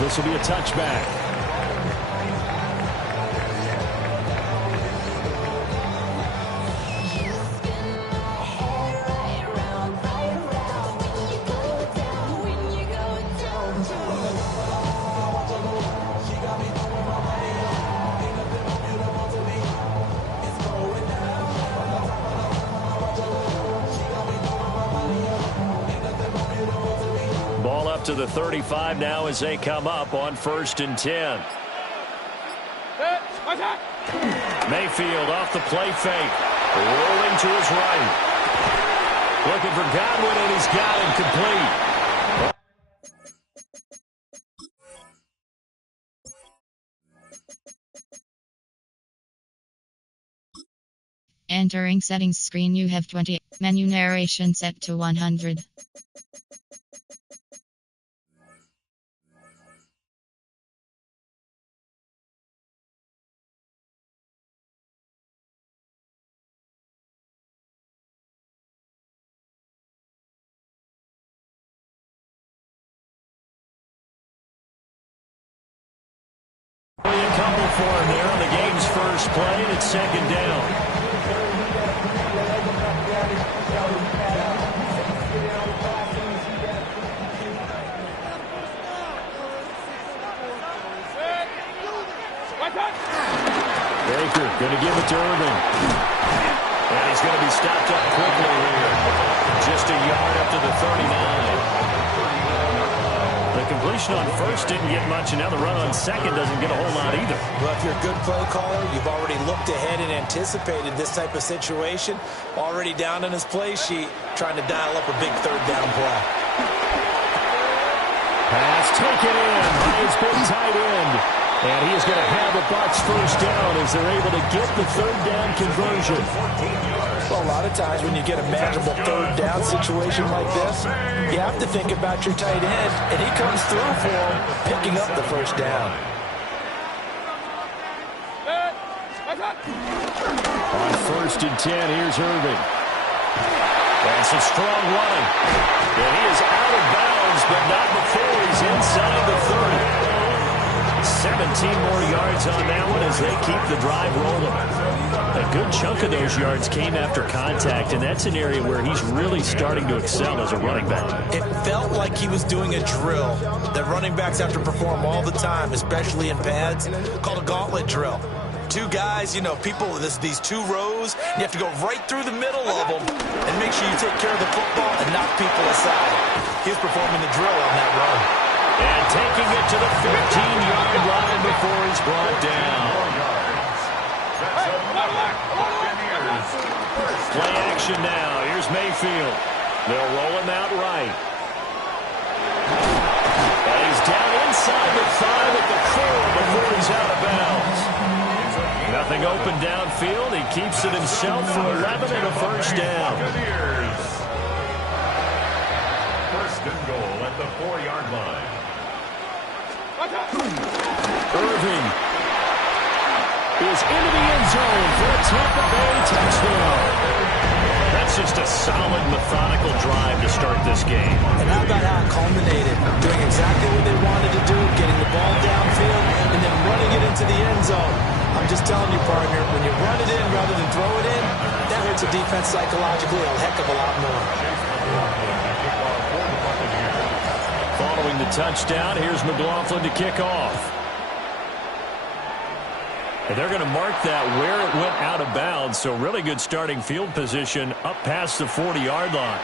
This will be a touchback. Ball up to the 35 now as they come up on 1st and 10. Mayfield off the play fake. Rolling to his right. Looking for Godwin, and he's got him complete. Entering settings screen, you have 20. Menu narration set to 100. A couple for him there on the game's first play, and it's 2nd down. Baker going to give it to Irving. And he's going to be stopped up quickly here. Just a yard up to the 39. The completion on 1st didn't get much, and now the run on 2nd doesn't get a whole lot either. Well, if you're a good play caller, you've already looked ahead and anticipated this type of situation. Already down on his play sheet, trying to dial up a big 3rd down play. Pass taken in by his big tight end. And he is going to have a Bucs 1st down as they're able to get the 3rd down conversion. Well, a lot of times when you get a manageable 3rd down situation like this, you have to think about your tight end, and he comes through for him, picking up the 1st down. On 1st and 10, here's Irving. That's a strong running. And he is out of bounds, but not before he's inside the 30. 17 more yards on that one as they keep the drive rolling. A good chunk of those yards came after contact, and that's an area where he's really starting to excel as a running back. It felt like he was doing a drill that running backs have to perform all the time, especially in pads, called a gauntlet drill. 2 guys, you know, people, these 2 rows, you have to go right through the middle of them and make sure you take care of the football and knock people aside. He's performing the drill on that run. And taking it to the 15-yard line before he's brought down. Play action now. Here's Mayfield. They'll roll him out right. And he's down inside the 5 at the 4 before he's out of bounds. Nothing open downfield. He keeps it himself for 11 and a 1st down. 1st and goal at the 4-yard line. Irving is into the end zone for a Tampa Bay touchdown. That's just a solid, methodical drive to start this game. And how about how it culminated? Doing exactly what they wanted to do, getting the ball downfield, and then running it into the end zone. I'm just telling you, partner, when you run it in rather than throw it in, that hurts a defense psychologically a heck of a lot more. Following the touchdown, here's McLaughlin to kick off. And they're going to mark that where it went out of bounds, so really good starting field position up past the 40-yard line.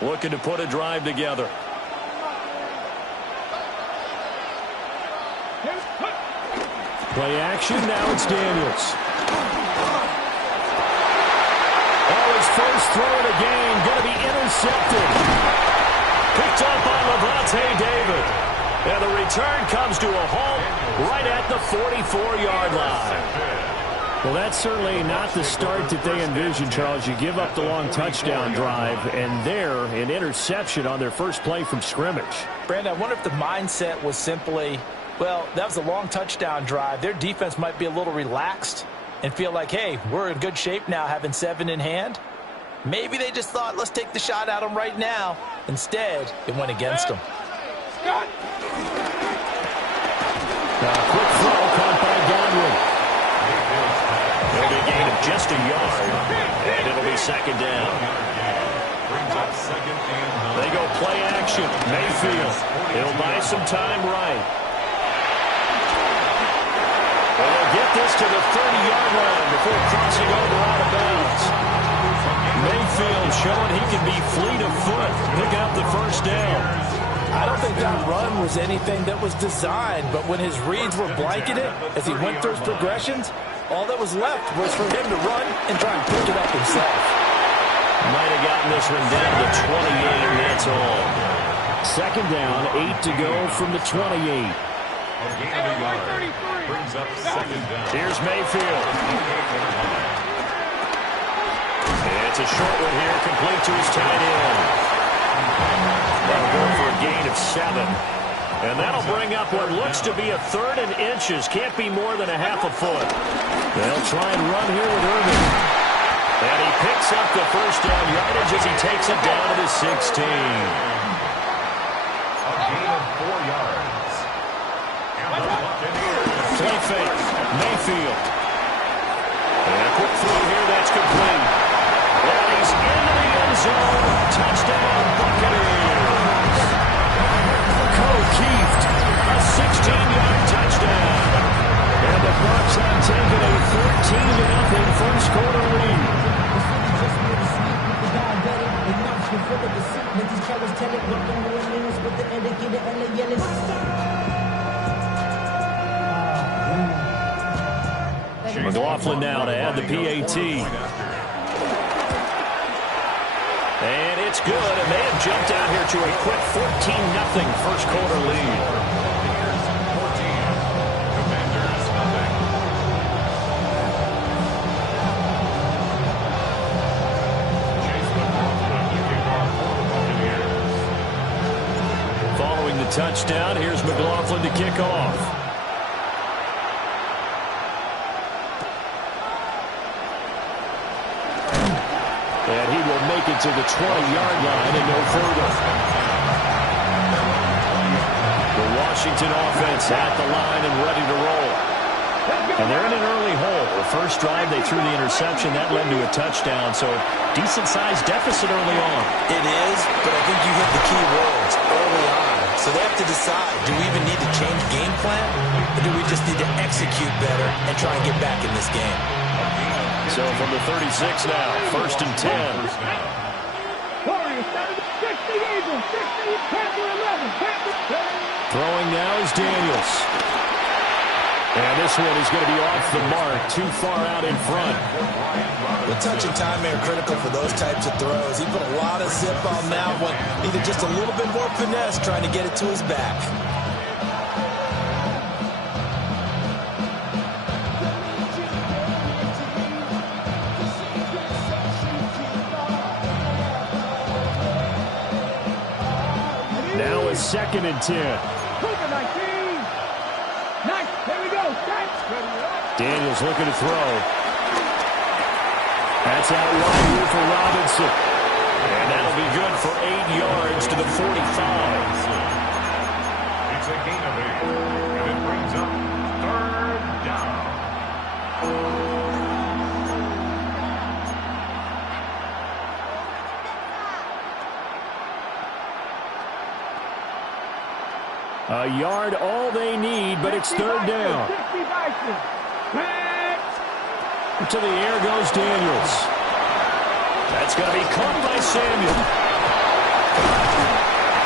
Looking to put a drive together. Play action, now it's Daniels. His first throw of the game going to be intercepted. Picked up by Levante David. And the return comes to a halt right at the 44-yard line. Well, that's certainly not the start that they envisioned, Charles. You give up the long touchdown drive, and there, an interception on their first play from scrimmage. Brandon, I wonder if the mindset was simply, well, that was a long touchdown drive. Their defense might be a little relaxed. and feel like, hey, we're in good shape now having 7 in hand. Maybe they just thought, let's take the shot at them right now. Instead, it went against them. Quick throw caught by Godwin. It'll be a gain of just a yard, and it'll be second down. They go play action. Mayfield. He'll buy some time right. Well, they'll get this to the 30-yard line before crossing over out of bounds. Mayfield showing he can be fleet of foot, picking up the first down. I don't think that run was anything that was designed, but when his reads were blanketed as he went through his progressions, all that was left was for him to run and try and pick it up himself. Might have gotten this one down to 28, that's all. Second down, 8 to go from the 28. Here's Mayfield. It's a short one here, complete to his tight end. That'll go for a gain of 7. And that'll bring up what looks to be a 3rd and inches. Can't be more than a half a foot. They'll try and run here with Irvin. And he picks up the first down yardage as he takes it down to the 16. A gain of 4 yards. Play fake. Mayfield. And a quick throw here. That's complete. And he's into the end zone. Touchdown, Buccaneers. O'Keefe, a 16-yard touchdown. And the Bucs have taken a 14-0 first quarter lead. McLaughlin now to add the PAT. And it's good, and they have jumped out here to a quick 14-0 first quarter lead. Following the touchdown, here's McLaughlin to kick off. And he will make it to the 20-yard line and no further. The Washington offense at the line and ready to roll. And they're in an early hole. The first drive, they threw the interception. That led to a touchdown. So decent-sized deficit early on. It is, but I think you hit the key words early on. So they have to decide, do we even need to change game plan? Or do we just need to execute better and try and get back in this game? So from the 36 now, 1st and 10. Throwing now is Daniels. And this one is going to be off the mark, too far out in front. The touch and time are critical for those types of throws. He put a lot of zip on that one. Needed just a little bit more finesse trying to get it to his back. Now it's 2nd and 10. Daniels looking to throw. That's out wide here for Robinson. And that'll be good for 8 yards to the 45. It's a gain of 8, and it brings up 3rd down. A yard all they need, but it's 3rd down. To the air goes Daniels. That's going to be caught by Samuel.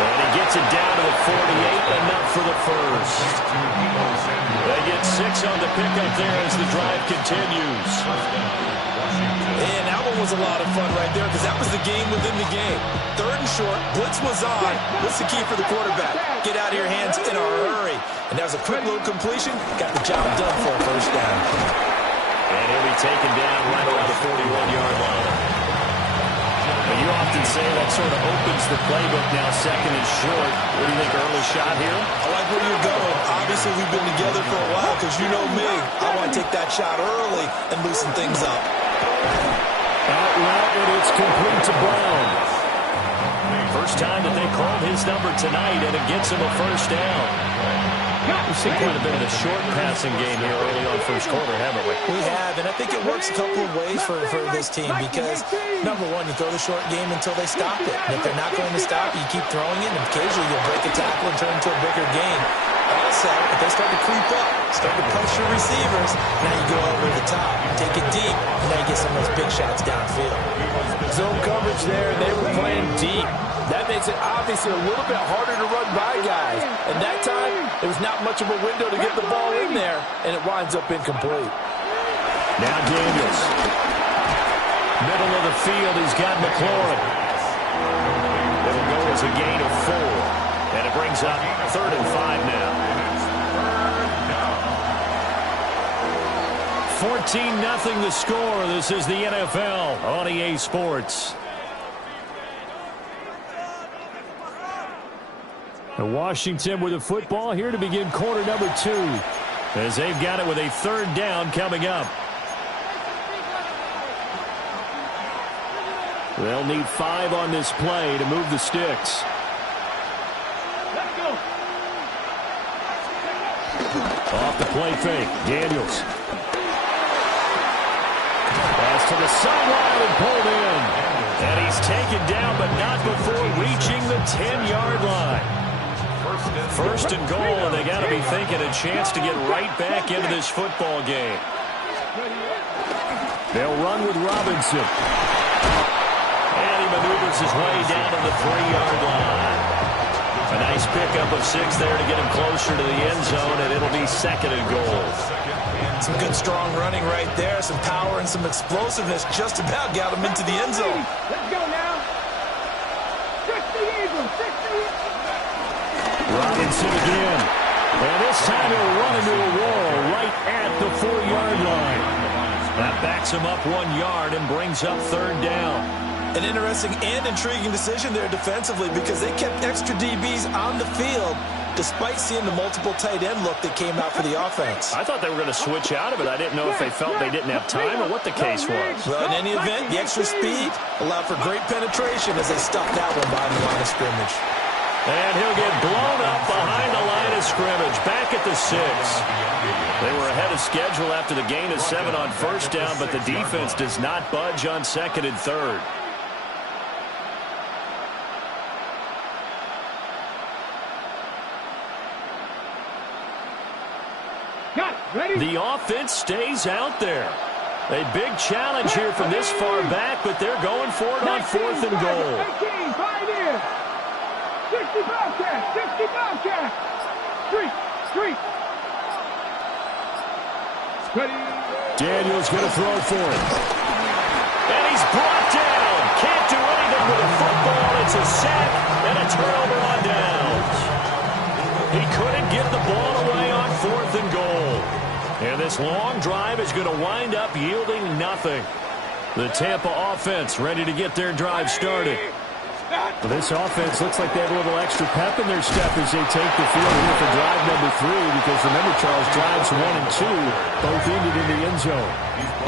And he gets it down to the 48, enough for the first. They get 6 on the pickup there as the drive continues. And that one was a lot of fun right there because that was the game within the game. 3rd and short, blitz was on. What's the key for the quarterback? Get out of your hands in a hurry. And that was a quick little completion. Got the job done for a first down. And he'll be taken down right around the 41-yard line. A new often say that sort of opens the playbook now, second and short. What do you think, early shot here? I like where you're going. Obviously, we've been together for a while because you know me. I want to take that shot early and loosen things up. Out route, and it's complete to Brown. First time that they called his number tonight, and it gets him a first down. We've seen quite a bit of the short passing game here early on first quarter, haven't we? We have, and I think it works a couple of ways for this team because, number one, you throw the short game until they stop it. And if they're not going to stop, you keep throwing it, and occasionally you'll break a tackle and turn into a bigger gain. Also, if they start to creep up, start to pressure receivers, now you go over the top, take it deep, and now you get some of those big shots downfield. Zone coverage there, and they were playing deep. That makes it obviously a little bit harder to run by guys. And that time, there was not much of a window to get the ball in there, and it winds up incomplete. Now Daniels. Middle of the field, he's got McLaurin. It'll go as a gain of 4. And it brings up 3rd and 5 now. 14-0 the score. This is the NFL on EA Sports. Washington with the football here to begin quarter number 2. As they've got it with a 3rd down coming up. They'll need 5 on this play to move the sticks. Off the play fake, Daniels. Pass to the sideline and pulled in. And he's taken down, but not before reaching the 10-yard line. First and goal, and they got to be thinking a chance to get right back into this football game. They'll run with Robinson. And he maneuvers his way down to the 3-yard line. A nice pickup of 6 there to get him closer to the end zone, and it'll be 2nd and goal. Some good strong running right there, some power and some explosiveness just about got him into the end zone. Let's go now. 60 Eagles, 60. Robinson again. And this time he'll run into a wall right at the 4-yard line. That backs him up 1 yard and brings up 3rd down. An interesting and intriguing decision there defensively because they kept extra DBs on the field despite seeing the multiple tight end look that came out for the offense. I thought they were going to switch out of it. I didn't know if they felt they didn't have time or what the case was. Well, in any event, the extra speed allowed for great penetration as they stuffed that one behind the line of scrimmage. And he'll get blown up behind the line of scrimmage, back at the 6. They were ahead of schedule after the gain of 7 on first down, but the defense does not budge on 2nd and 3rd. The offense stays out there. A big challenge here from this far back, but they're going for it on 4th and goal. 60 Bobcats, 60 Bobcats. Street. Ready. Daniels going to throw for it. And he's brought down. Can't do anything with a football. It's a sack and a turnover on downs. He couldn't get the ball away on 4th and goal. And this long drive is going to wind up yielding nothing. The Tampa offense ready to get their drive started. Well, this offense looks like they have a little extra pep in their step as they take the field here for drive number 3, because remember, Charles, drives 1 and 2 both ended in the end zone.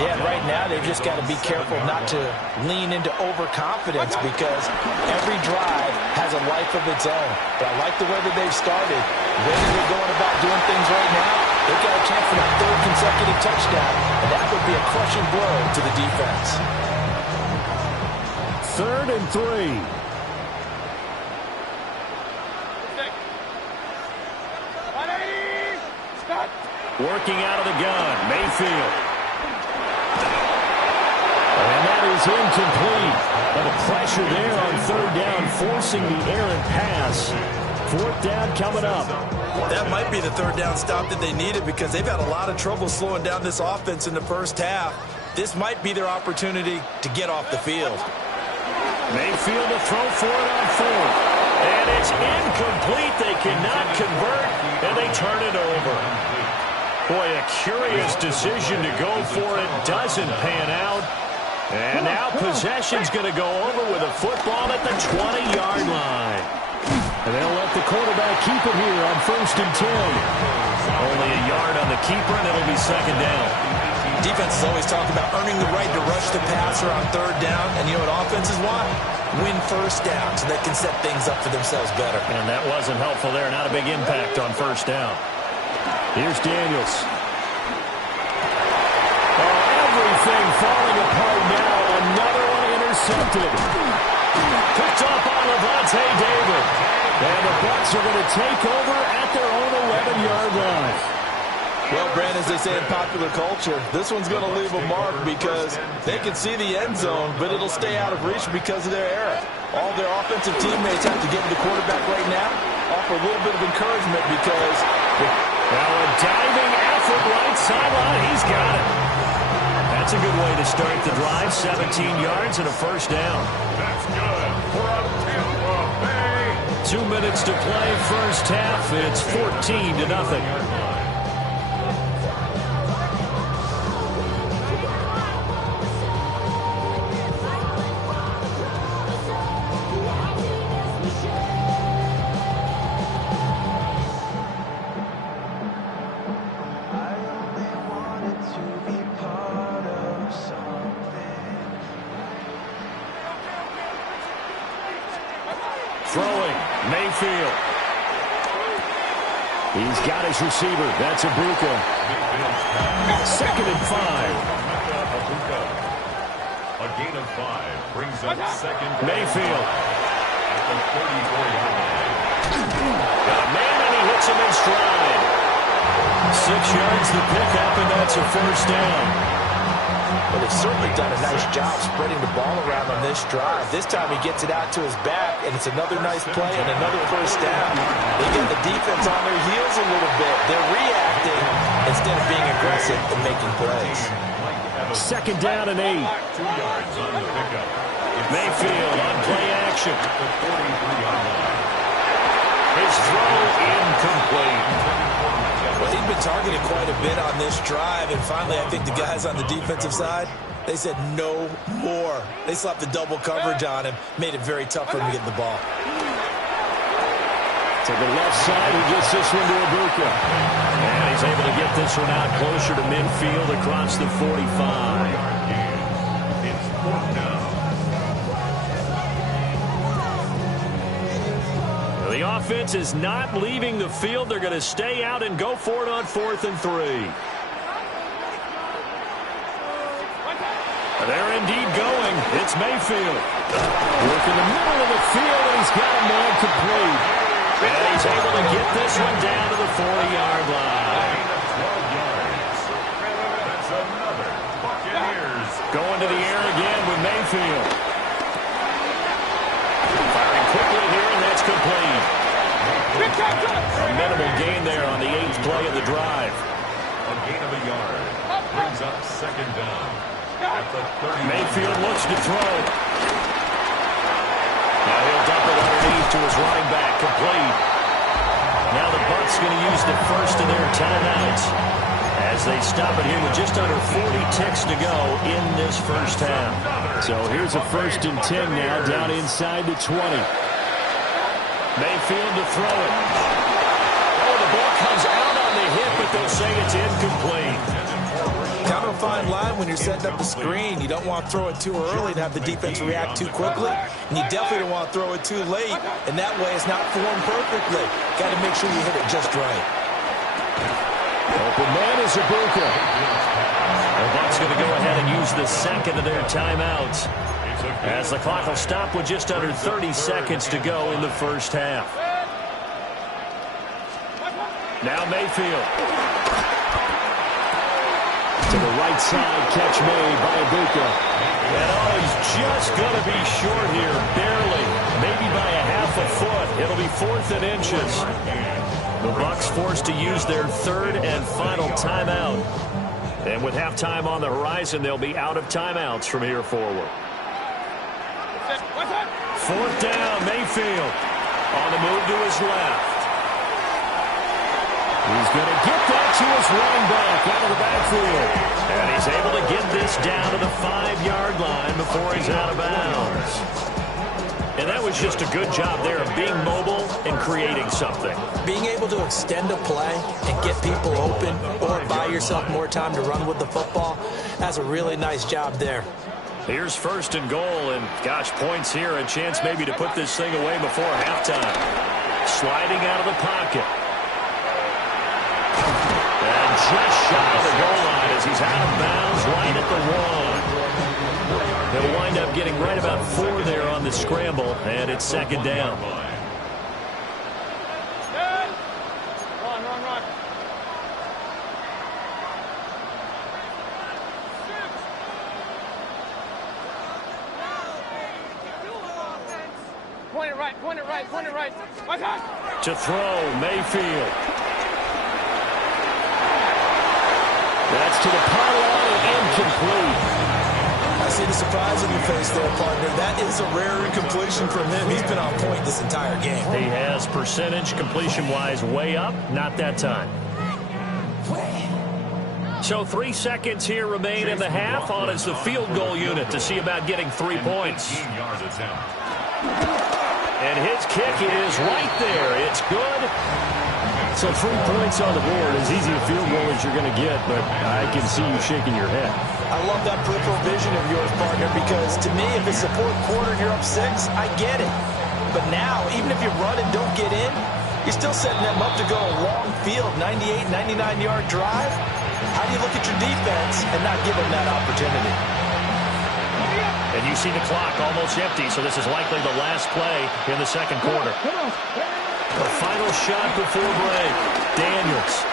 Yeah, right now they've just got to be careful not to lean into overconfidence because every drive has a life of its own. But I like the way that they've started. The way that they're going about doing things right now, they've got a chance for that 3rd consecutive touchdown, and that would be a crushing blow to the defense. 3rd and 3. Working out of the gun, Mayfield. And that is incomplete. But a pressure there on 3rd down, forcing the errant pass. 4th down coming up. That might be the 3rd down stop that they needed because they've had a lot of trouble slowing down this offense in the first half. This might be their opportunity to get off the field. Mayfield to throw for it on 4th. And it's incomplete. They cannot convert, and they turn it over. Boy, a curious decision to go for it. Doesn't pan out. And now possession's going to go over with a football at the 20-yard line. And they'll let the quarterback keep it here on 1st and 10. Only a yard on the keeper, and it'll be 2nd down. Defenses always talk about earning the right to rush the passer on 3rd down. And you know what offenses want? Win 1st down so they can set things up for themselves better. And that wasn't helpful there. Not a big impact on 1st down. Here's Daniels. Everything falling apart now. Another one intercepted. Picked off by Levante David. And the Bucs are going to take over at their own 11-yard line. Well, Brand, as they say in popular culture, this one's going to leave a mark because they can see the end zone, but it'll stay out of reach because of their error. All their offensive teammates have to get to the quarterback right now, offer a little bit of encouragement because... Now a diving effort right sideline. He's got it. That's a good way to start the drive. 17 yards and a 1st down. That's good for a Tampa Bay. 2 minutes to play, 1st half. It's 14-0. Throwing, Mayfield. He's got his receiver. That's Ibuka. 2nd and 5. A gain of 5 brings up 2nd. Mayfield. At the 34-yard line. Got a man and he hits him in stride. 6 yards the pickup, and that's a 1st down. Well, they've certainly done a nice job spreading the ball around on this drive. This time he gets it out to his back, and it's another nice play and another 1st down. They get the defense on their heels a little bit. They're reacting instead of being aggressive and making plays. 2nd down and 8. 2 yards on the pickup. Mayfield on play action. At the 43-yard line. His throw incomplete. Well, he'd been targeted quite a bit on this drive, and finally I think the guys on the defensive side, they said no more. They slapped the double coverage on him, made it very tough for him to get the ball. To the left side, he gets this one to Ibuka. And he's able to get this one out closer to midfield across the 45. It's 4th down. The offense is not leaving the field. They're going to stay out and go for it on 4th and 3. They're indeed going. It's Mayfield. Work in the middle of the field, and he's got a man complete. And he's able to get this one down to the 40-yard line. 12 yards. That's another Buccaneers. Going to the air again with Mayfield. Firing quickly here, and that's complete. A minimal gain there on the 8th play of the drive. A gain of a yard. Brings up 2nd down. At the 30. Mayfield looks to throw. Now he'll dump it underneath to his running back, complete. Now the Bucs going to use the first of their timeouts as they stop it here with just under 40 ticks to go in this 1st half. So here's a 1st and 10 now down inside the 20. Mayfield to throw it. Oh, the ball comes out on the hip, but they'll say it's incomplete. Kind of a fine line when you're setting up the screen. You don't want to throw it too early to have the defense react too quickly, and you definitely don't want to throw it too late, and that way it's not formed perfectly. Got to make sure you hit it just right. Open man is Ibuka. The Bucs going to go ahead and use the 2nd of their timeouts as the clock will stop with just under 30 seconds to go in the 1st half. Now Mayfield. To the right side, catch made by Ibuka. And oh, he's just going to be short here, barely. Maybe by a half a foot. It'll be 4th and inches. The Bucs forced to use their 3rd and final timeout. And with halftime on the horizon, they'll be out of timeouts from here forward. 4th down, Mayfield on the move to his left. He's going to get that to his running back out of the backfield. And he's He's able to get this down to the 5-yard line before he's out of bounds. And that was just a good job there of being mobile and creating something. Being able to extend a play and get people open or buy yourself more time to run with the football, that's a really nice job there. Here's 1st and goal, and gosh, points here, a chance maybe to put this thing away before halftime. Sliding out of the pocket. And just shy of the goal line as he's out of bounds right at the 1. He'll wind up getting right about 4 there on the scramble, and it's 2nd down. Run. Point it right. To throw, Mayfield. That's to the pylon and incomplete. I see the surprise in your face there, partner. That is a rare incompletion from him. He's been on point this entire game. He has percentage completion-wise way up, not that time. So 3 seconds here remain in the half on as the field goal unit to see about getting 3 points. And his kick is right there. It's good. So 3 points on the board, as easy a field goal as you're going to get, but I can see you shaking your head. I love that peripheral vision of yours, partner, because to me, if it's the 4th quarter and you're up 6, I get it. But now, even if you run and don't get in, you're still setting them up to go a long field, 98, 99-yard drive. How do you look at your defense and not give them that opportunity? And you see the clock almost empty, so this is likely the last play in the 2nd quarter. The final shot before break. Daniels.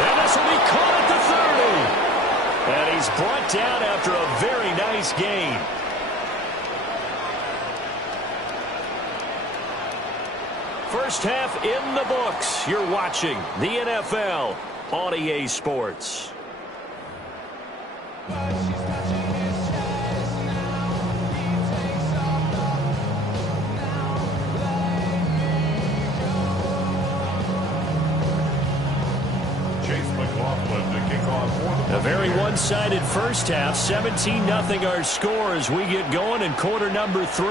And this will be caught at the 30. And he's brought down after a very nice gain. First half in the books. You're watching the NFL on EA Sports. A very one-sided first half. 17-0 our score as we get going in quarter number 3.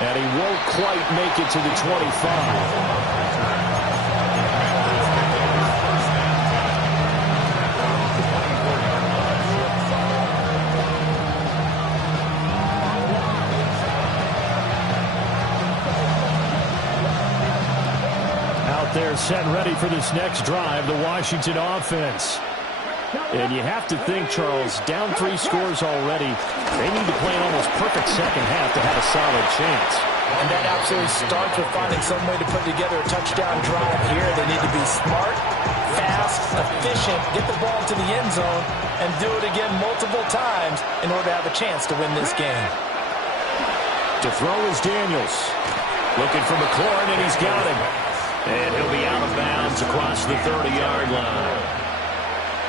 And he won't quite make it to the 25. They're set ready for this next drive, the Washington offense. And you have to think, Charles, down 3 scores already. They need to play an almost perfect second half to have a solid chance. And that absolutely starts with finding some way to put together a touchdown drive here. They need to be smart, fast, efficient, get the ball to the end zone, and do it again multiple times in order to have a chance to win this game. To throw is Daniels. Looking for McLaurin, and he's got him. And he'll be out of bounds across the 30-yard line.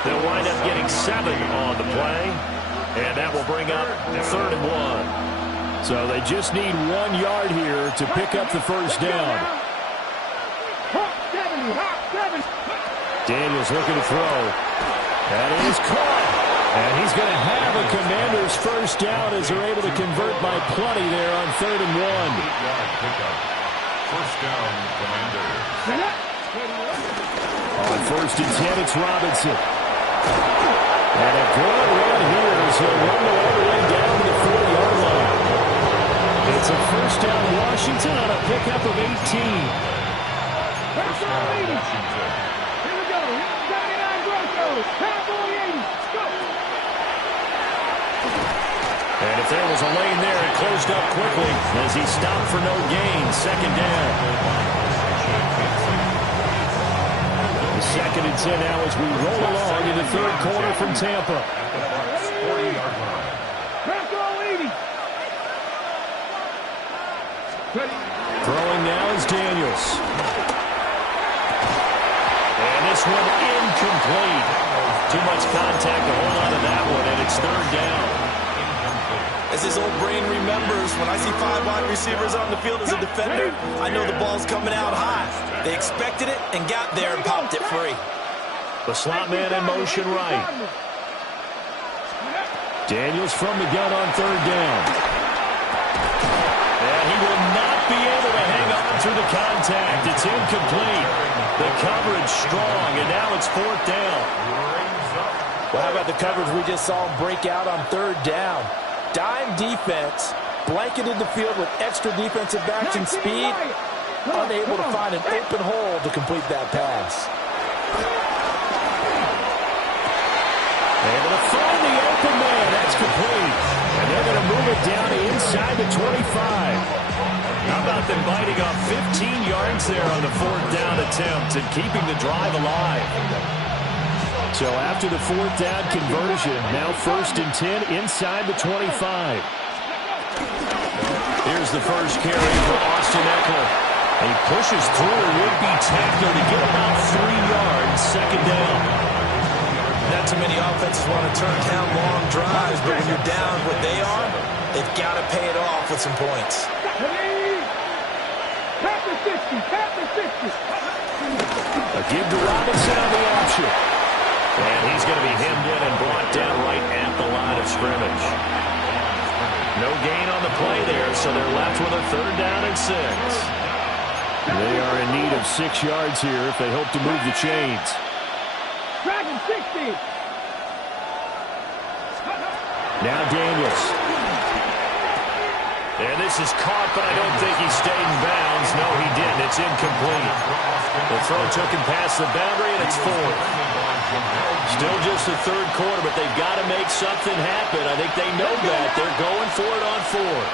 They'll wind up getting 7 on the play, and that will bring up 3rd and 1. So they just need 1 yard here to pick up the first down. Daniels looking to throw. That is caught. And he's going to have a Commanders first down as they're able to convert by plenty there on 3rd and 1. First down, Commanders. On 1st and 10, it's Robinson. And a good run here as he'll run the all the way down to the 40-yard line. It's a first down Washington on a pickup of 18. First down, Washington. Here we go. 79 Broncos. Cowboy 80. Go. And if there was a lane there, it closed up quickly as he stopped for no gain. 2nd down. The 2nd and 10 now as we roll along in the 3rd quarter from Tampa. 40-yard line. Bronco 80. Throwing now is Daniels. And this one incomplete. Too much contact to hold on to that one, and it's 3rd down. As his old brain remembers, when I see 5 wide receivers on the field as a defender, I know the ball's coming out high. They expected it and got there and popped it free. The slot man in motion right. Daniels from the gun on third down. And he will not be able to hang on through the contact. It's incomplete. The coverage strong, and now it's fourth down. Well, how about the coverage we just saw him break out on third down? Dime defense, blanketed the field with extra defensive backs and speed, unable to find an open hole to complete that pass. They're going to find the open man. That's complete. And they're going to move it down to inside the 25. How about them biting off 15 yards there on the fourth down attempt and keeping the drive alive? So after the fourth down conversion, now 1st and 10 inside the 25. Here's the first carry for Austin Eckler. He pushes through a would-be tackler to get about 3 yards, second down. Not too many offenses want to turn down long drives, but when you're down what they are, they've got to pay it off with some points. A give to Robinson on the option. And he's going to be hemmed in and brought down right at the line of scrimmage. No gain on the play there, so they're left with a 3rd down and 6. They are in need of 6 yards here if they hope to move the chains. Dragon 60. Now Daniels. And this is caught, but I don't think he stayed in bounds. No, he didn't. It's incomplete. The throw took him past the boundary, and it's 4th. Still just the 3rd quarter, but they've got to make something happen. I think they know that. They're going for it on 4th.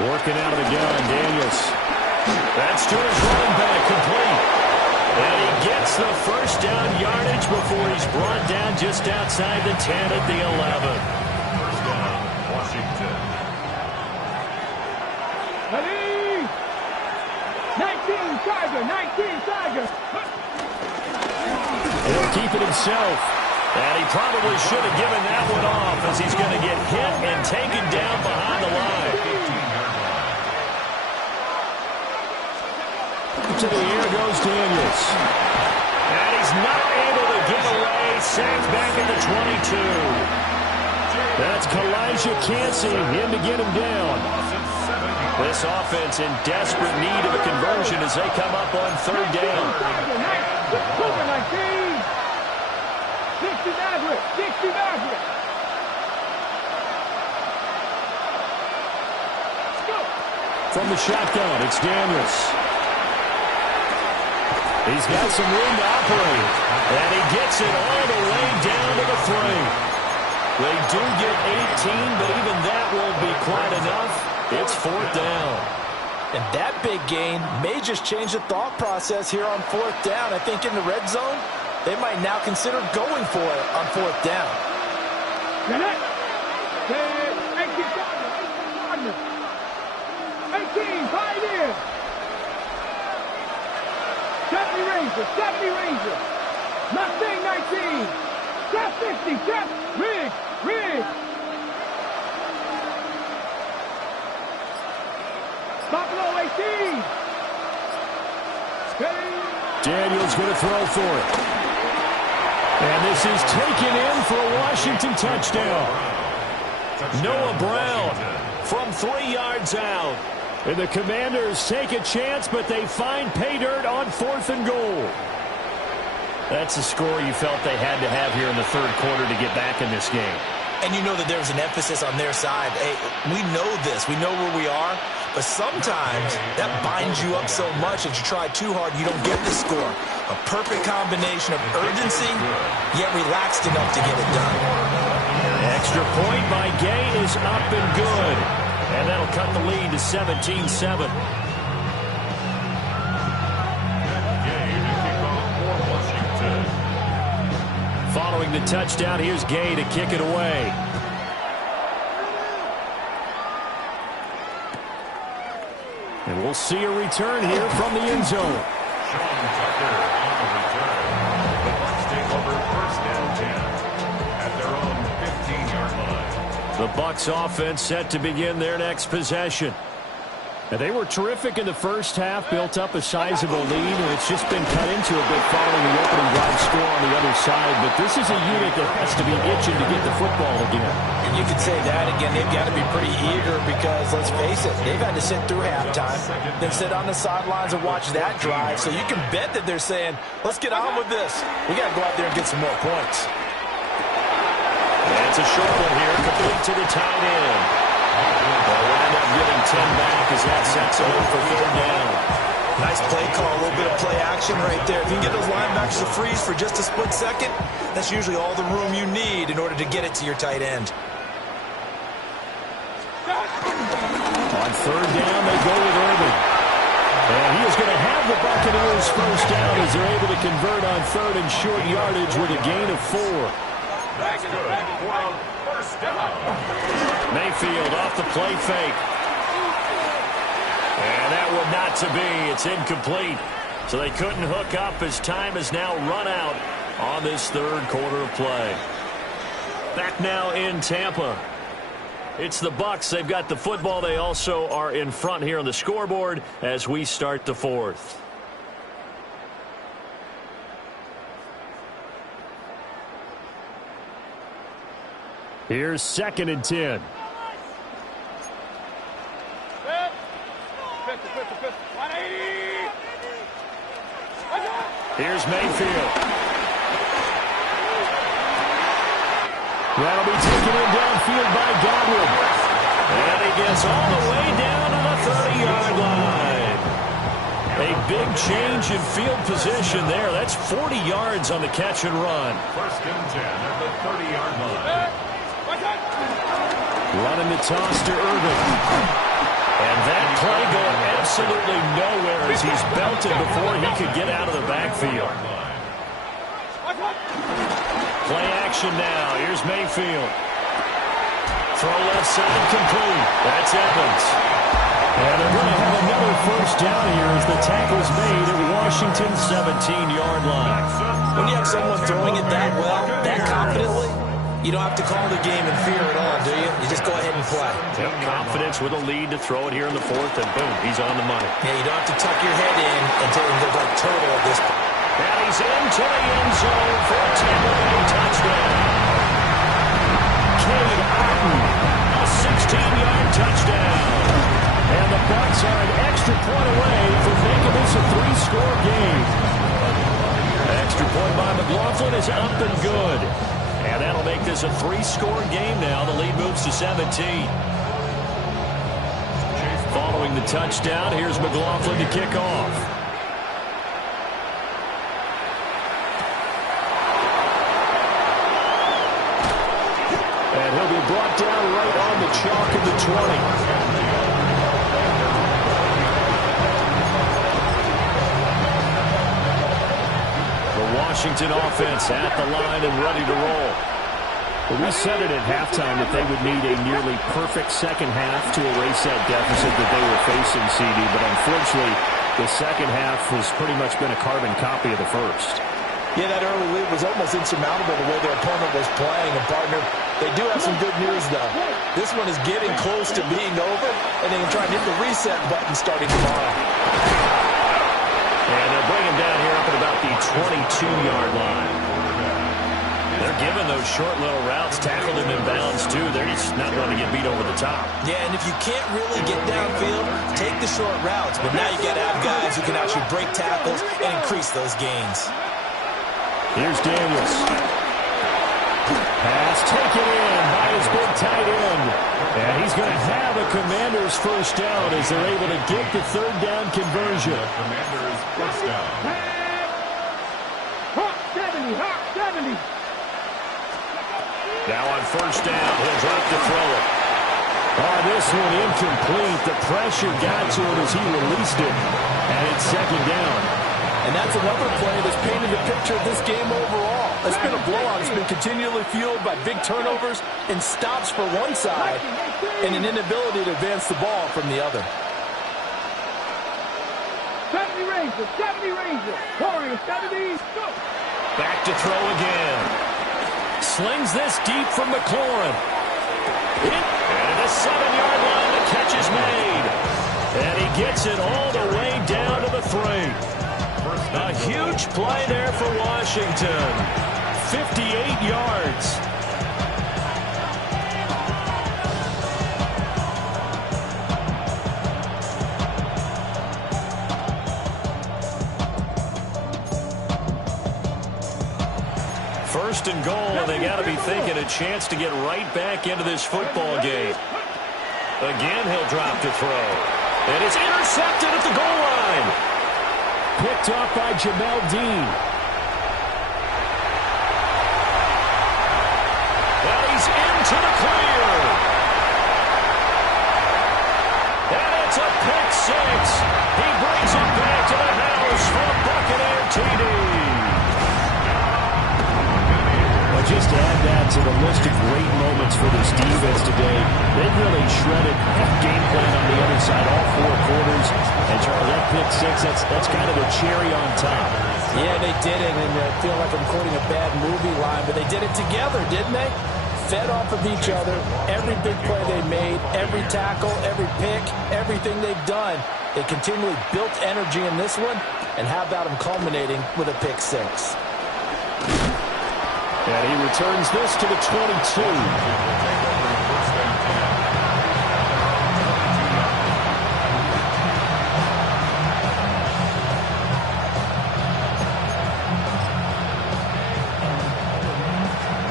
Working out of the gun, Daniels. That's to his running back, complete. And he gets the first down yardage before he's brought down just outside the 10 at the 11. First down, Washington. 19 Tiger, 19 Tiger. He'll keep it himself. And he probably should have given that one off as he's going to get hit and taken down behind the line. To the air goes Daniels. And he's not able to get away. Sacked back at the 22. That's Kalijah Cansey in to get him down. This offense in desperate need of a conversion as they come up on 3rd down. 60 Maverick, 60 Maverick. From the shotgun, it's Daniels. He's got some room to operate. And he gets it all the way down to the 3. They do get 18, but even that won't be quite enough. It's 4th down. And that big gain may just change the thought process here on 4th down. I think in the red zone, they might now consider going for it on 4th down. 18 Pioneer. 70 Ranger, 70 Ranger. Mustang 19. Trap 50, trap, rig. Buffalo 18. Daniels going to throw for it. And this is taken in for a Washington touchdown. Noah Brown from 3 yards out. And the Commanders take a chance, but they find pay dirt on 4th and goal. That's the score you felt they had to have here in the 3rd quarter to get back in this game. And you know that there's an emphasis on their side. Hey, we know this. We know where we are. But sometimes that binds you up so much that you try too hard, you don't get the score. A perfect combination of urgency, yet relaxed enough to get it done. Extra point by Gay is up and good. And that'll cut the lead to 17-7. Following the touchdown, here's Gay to kick it away. And we'll see a return here from the end zone. Sean Tucker on the return. The Bucs take over first and 10 at their own 15-yard line. The Bucs offense set to begin their next possession. Now, they were terrific in the first half, built up a sizable lead, and it's just been cut into a bit following the opening drive score on the other side. But this is a unit that has to be itching to get the football again. And you could say that again. They've got to be pretty eager because, let's face it, they've had to sit through halftime, then sit on the sidelines and watch that drive. So you can bet that they're saying, let's get on with this. We got to go out there and get some more points. That's a short one here, complete to the tight end. They'll wind up getting 10 back as that sets them up for third down. Nice play call, a little bit of play action right there. If you can get those linebackers to freeze for just a split second, that's usually all the room you need in order to get it to your tight end. On third down, they go with Irvin. And he is going to have the Buccaneers first down as they're able to convert on third and short yardage with a gain of 4. That's good for a first down. Mayfield off the play fake. And that one not to be. It's incomplete. So they couldn't hook up as time has now run out on this third quarter of play. Back now in Tampa. It's the Bucs. They've got the football. They also are in front here on the scoreboard as we start the fourth. Here's 2nd and 10. Here's Mayfield. That'll be taken in downfield by Godwin. And he gets all the way down to the 30-yard line. A big change in field position there. That's 40 yards on the catch and run. 1st and 10 at the 30-yard line. Running the toss to Irvin. And that play going absolutely nowhere as he's belted before he could get out of the backfield. Play action now. Here's Mayfield. Throw left side complete. That's Evans. And they're going to have another first down here as the tackle's made at Washington's 17-yard line. When you have someone throwing it that well, that confidently, you don't have to call the game in fear at all, do you? You just go ahead and play. Yep, confidence with a lead to throw it here in the fourth, and boom, he's on the money. Yeah, you don't have to tuck your head in until you go total at this point. And he's into the end zone for a Tampa Bay touchdown. Cade Otton, a 16-yard touchdown. And the Bucs are an extra point away from making this a 3-score game. Extra point by McLaughlin is up and good. And that'll make this a 3-score game now. The lead moves to 17. Following the touchdown, here's McLaughlin to kick off. And he'll be brought down right on the chalk of the 20. Washington offense at the line and ready to roll. Well, we said it at halftime that they would need a nearly perfect second half to erase that deficit that they were facing, CD, but unfortunately, the second half has pretty much been a carbon copy of the first. Yeah, that early lead was almost insurmountable the way their opponent was playing. And, partner, they do have some good news, though. This one is getting close to being over, and they can try and hit the reset button starting tomorrow. And they'll bring him down here up at about the 22-yard line. They're giving those short little routes, tackled him in bounds, too. They're just not going to get beat over the top. Yeah, and if you can't really get downfield, take the short routes. But now you got to have guys who can actually break tackles and increase those gains. Here's Daniels. Pass taken in by his big tight end. And he's going to have a Commander's first down as they're able to get the third down conversion. Commander's first down. Hot 70, hot 70. Now on first down, he'll drop to throw it. Oh, this one incomplete. The pressure got to him as he released it. And it's second down. And that's another play that's painted the picture of this game overall. It's been a blowout. It's been continually fueled by big turnovers and stops for one side and an inability to advance the ball from the other. 70 Rangers, 70 Rangers. Warriors, 70, go. Back to throw again. Slings this deep from McLaurin. And the 7-yard line, the catch is made. And he gets it all the way down to the 3. A huge play there for Washington. 58 yards. First and goal, and they got to be thinking a chance to get right back into this football game. Again, he'll drop to throw. And it's intercepted at the goal line. Picked off by Jamel Dean. And he's into the clear. And it's a pick 6. He brings it back to the house for a Buccaneer TD. Just add that to the list of great moments for this defense today. They've really shredded game plan on the other side all 4 quarters. And Charles, that pick 6, that's kind of the cherry on top. Yeah, they did it, and I feel like I'm quoting a bad movie line, but they did it together, didn't they? Fed off of each other. Every big play they made, every tackle, every pick, everything they've done. They continually built energy in this one, and how about them culminating with a pick 6? And he returns this to the 22.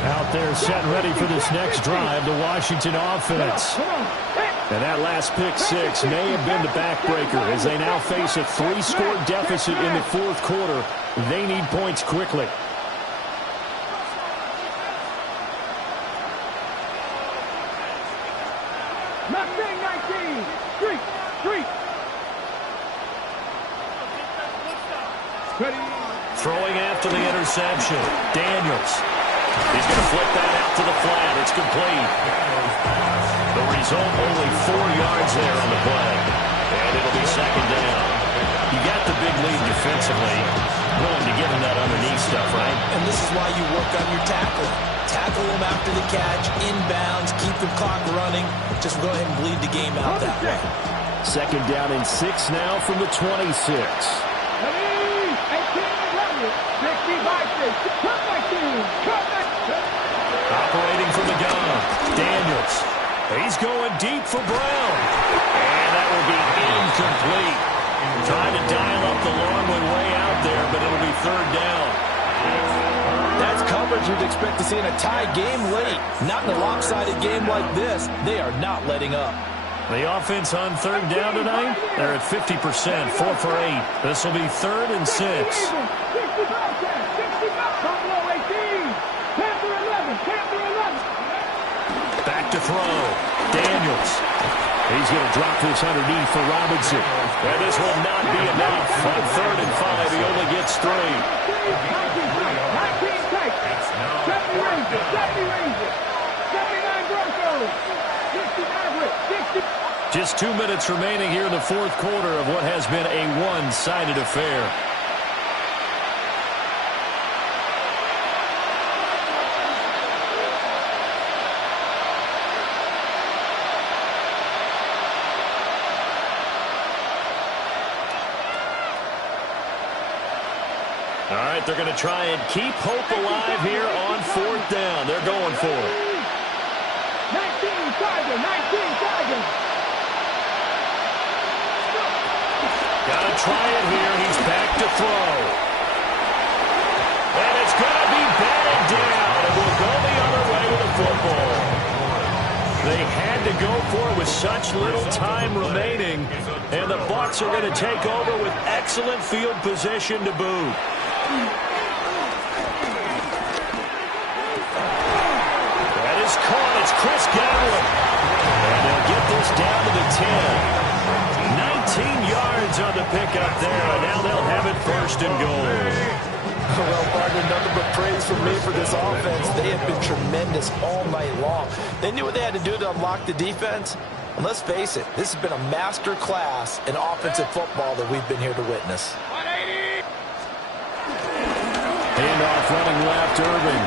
Out there set and ready for this next drive, the Washington offense. And that last pick 6 may have been the backbreaker as they now face a 3-score deficit in the 4th quarter. They need points quickly. Throwing after the interception. Daniels. He's going to flip that out to the flat. It's complete. The result, only 4 yards there on the play. And it'll be 2nd down. You got the big lead defensively. Willing to give him that underneath stuff, right? And this is why you work on your tackling. Tackle him after the catch, inbounds, keep the clock running. Just go ahead and bleed the game out that way. 2nd down and 6 now from the 26. Operating from the gun, Daniels. He's going deep for Brown. And that will be incomplete. Trying to dial up the long one way out there, but it'll be 3rd down. That's coverage you'd expect to see in a tie game late. Not in a lopsided game like this. They are not letting up. The offense on 3rd down tonight, they're at 50%, 4 for 8. This will be 3rd and 6. Back to throw. Daniels. He's going to drop this underneath for Robinson. And this will not be enough. On 3rd and 5, he only gets 3. Just 2 minutes remaining here in the 4th quarter of what has been a one-sided affair. All right, they're going to try and keep hope alive here on 4th down. They're going for it. 19 Tiger, 19 Tiger. Got to try it here. He's back to throw. And it's going to be batted down. And we'll go the other way with the football. They had to go for it with such little time remaining. And the Bucs are going to take over with excellent field position to boot. That is caught. It's Chris Godwin. And they'll get this down to the 10. 19 yards on the pickup there. And now they'll have it 1st and goal. Well, partner, nothing but praise from me for this offense. They have been tremendous all night long. They knew what they had to do to unlock the defense. And let's face it, this has been a master class in offensive football that we've been here to witness. Handoff running left, Irving.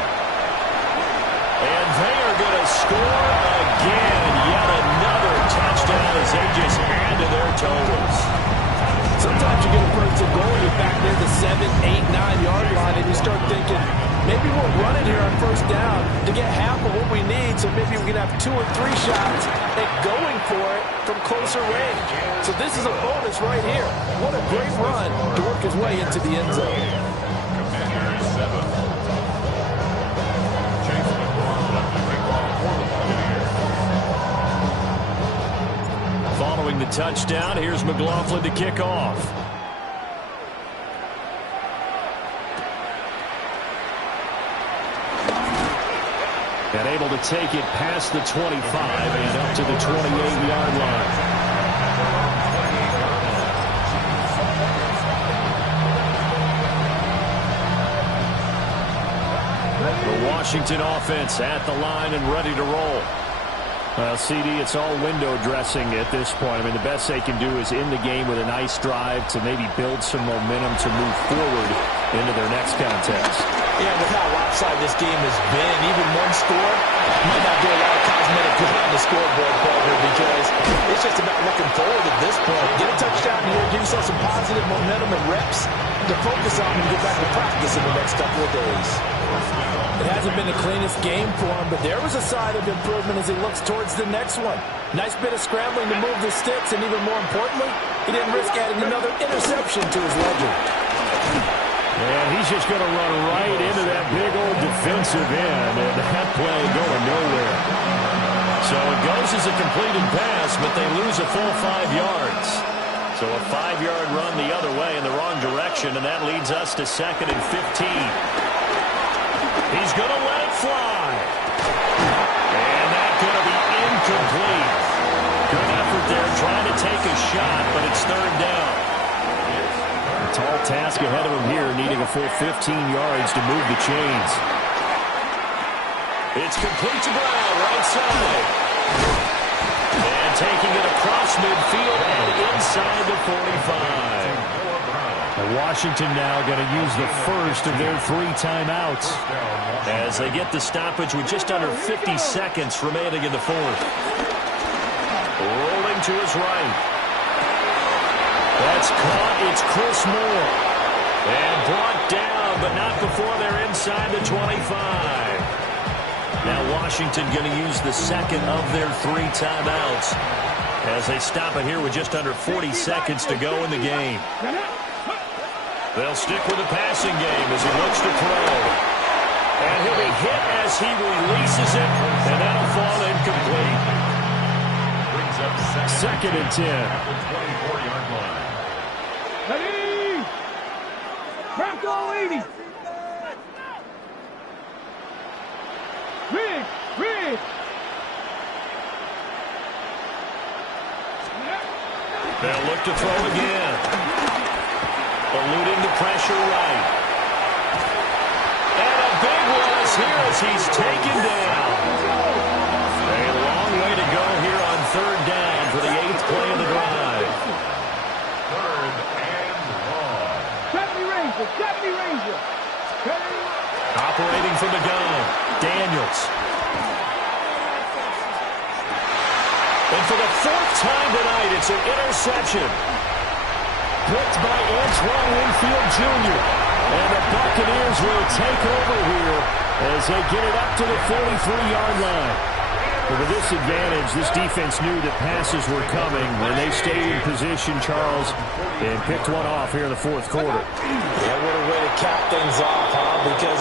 And they are going to score again. Yet another touchdown as they just add to their totals. Sometimes you get a first and goal, you're back near the 7, 8, 9-yard line, and you start thinking, maybe we're running here on first down to get half of what we need, so maybe we can have 2 or 3 shots at going for it from closer range. So this is a bonus right here. What a great run to work his way into the end zone. Commanders 7. Following the touchdown, here's McLaughlin to kick off. And able to take it past the 25 and up to the 28-yard line. The Washington offense at the line and ready to roll. Well, CD, it's all window dressing at this point. I mean, the best they can do is in the game with a nice drive to maybe build some momentum to move forward into their next contest. Yeah, with how lopsided this game has been, even one score might not do a lot of cosmetic good on the scoreboard, partner, because it's just about looking forward at this point. Get a touchdown here, give yourself some positive momentum and reps to focus on and get back to practice in the next couple of days. It hasn't been the cleanest game for him, but there was a side of improvement as he looks towards the next one. Nice bit of scrambling to move the sticks, and even more importantly, he didn't risk adding another interception to his ledger. And he's just going to run right into that big old defensive end, and that play going nowhere. So it goes as a completed pass, but they lose a full 5 yards. So a 5-yard run the other way in the wrong direction, and that leads us to 2nd and 15. He's going to let it fly. And that's going to be incomplete. Good effort there trying to take a shot, but it's 3rd down. A tall task ahead of him here, needing a full 15 yards to move the chains. It's complete to Brown, right side. And taking it across midfield and inside the 45. And Washington now going to use the first of their 3 timeouts as they get the stoppage with just under 50 seconds remaining in the 4th. Rolling to his right. That's caught. It's Chris Moore. And brought down, but not before they're inside the 25. Now Washington going to use the second of their 3 timeouts as they stop it here with just under 40 seconds to go in the game. They'll stick with the passing game as he looks to throw. And he'll be hit as he releases it, and that'll fall incomplete. Brings up 2nd and 10. At the 24-yard line. Ready! Bronco 80! Ridge! They'll look to throw again. Eluding the pressure right. And a big one is here as he's taken down. A long way to go here on 3rd down for the 8th play of the drive. 3rd and long. 70 Ranger! Operating from the gun, Daniels. And for the 4th time tonight, it's an interception. Picked by Antoine Winfield Jr. And the Buccaneers will take over here as they get it up to the 43-yard line. But with this advantage, this defense knew that passes were coming when they stayed in position, Charles, and picked one off here in the 4th quarter. Yeah, what a way to cap things off, huh? Because I